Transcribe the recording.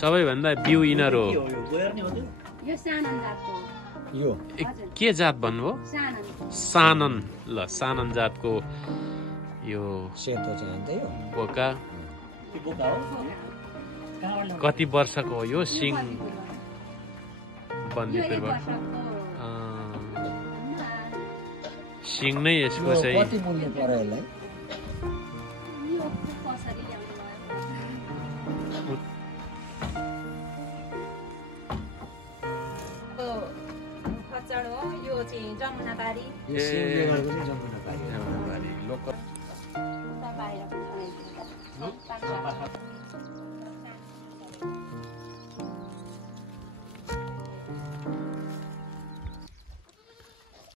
सबैभन्दा बिउ इनर हो यो सानन जातको यो के जात भन्नुभयो सानन ल सानन जातको यो सेतो चाहिँ हैन त यो बोका कति वर्षको हो यो सिङ बन्ने सिङ नै यसको चाहिँ कति मूल्य पर्यो यसलाई यो चाहिँ जमुनाबारी यो सिङले गरेको चाहिँ जमुनाबारी लोकल बाहिर